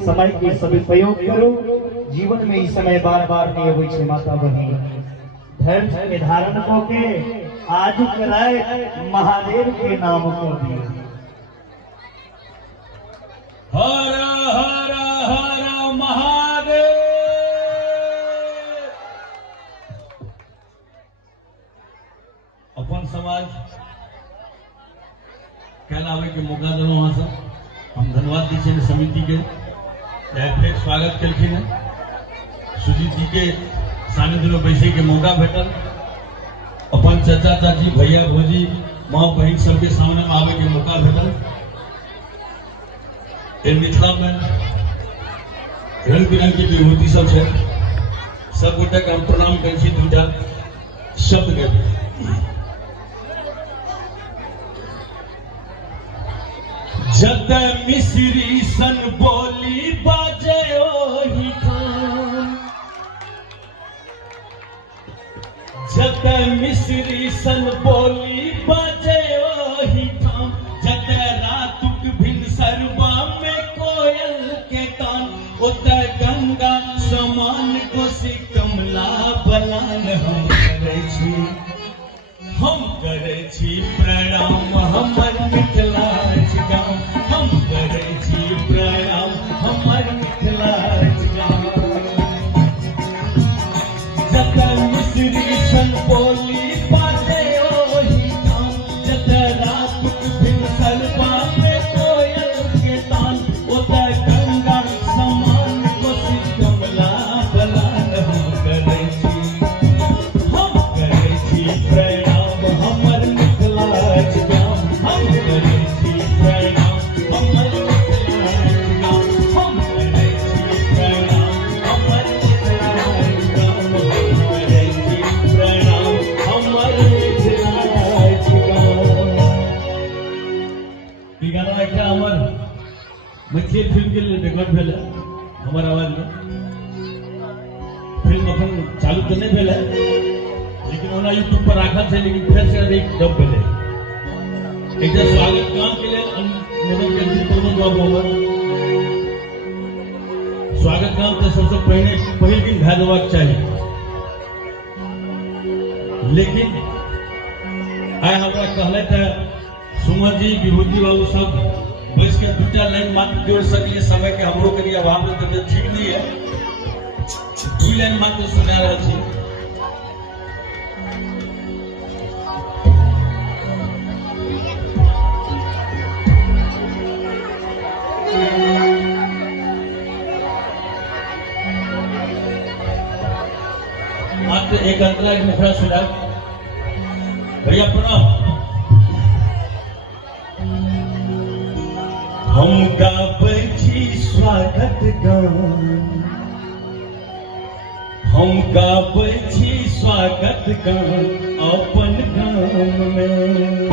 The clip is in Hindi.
समय के सदुपयोग करो। जीवन में इस समय बार बार नहीं अबै छै माता बहिन। धैर्य के धारण को के आज कराए महादेव के नाम को दिए। हर हर हर महादेव। अपन समाज कल आवे के मौका दिलों वहां से हम धन्यवाद दी छियनि समिति के फिर स्वागत कलखिन है। सुजीत जी के सानिध्य में बैसे के मौका भेटल। अपन चाचा चाची भैया भौजी माँ बहन सबके सामने में आवे के मौका भेटल। मिथिला में रंग बिरंग के विभूति सब है। सब गोटे के हम प्रणाम कर दूटा शब्द के जत मिश्री सन बोली बाजे ओही ठाम। जत मिश्री सन बोली बाजे ओही ठाम। जत रातुक भिन सरबा में कोयल के तान। उत गंगा समान कोसि कमला बलान हम करे छी प्रणाम हमर मिथिला गाँव। हम करे छी प्रणाम हमर मिथिला गाँव। जत मिश्री सन बोली बाजे ओही ठाम। जत रातुक भिन सरबा में कोयल के तान। उत गंगा समान कोसि कमला बलान हम करे छी प्रणाम हमर मिथिला गाँव। हम करे छी प्रणाम हमर मिथिला गाँव। हम करे छी प्रणाम हमर मिथिला गाँव। हम करे छी प्रणाम हमर मिथिला गाँव। ई गाना एकटा हमर मैथिली फिल्म के लिए रिकॉर्ड भेल है हमर आवाज में। फिल्म अपन चालू तो नहीं भेल है लेकिन ओना यूट्यूब पर राखल है। लेकिन फिर से एक डब भेल है। एक स्वागत काम के लिए अनुमोदन के प्रमोद बाबू हमर स्वागत काम तो सबसे पहले दिन भए देबाक चाहिए। लेकिन आइ हमरा कहले सुमन जी विभूति बाबू सब बैस के दूटा लाइन मात्र जोड़ सकिए। समय के हमरो के लिए अभाव में तबियत ठीक नहीं है। दू लाइन मात्र सुना रहा छी। मात्र एक अंतरा एक मुखड़ा सुना भैया प्रणाम। हम गाबै छी स्वागत गान। हम गाबै छी स्वागत गान अपन गाम में।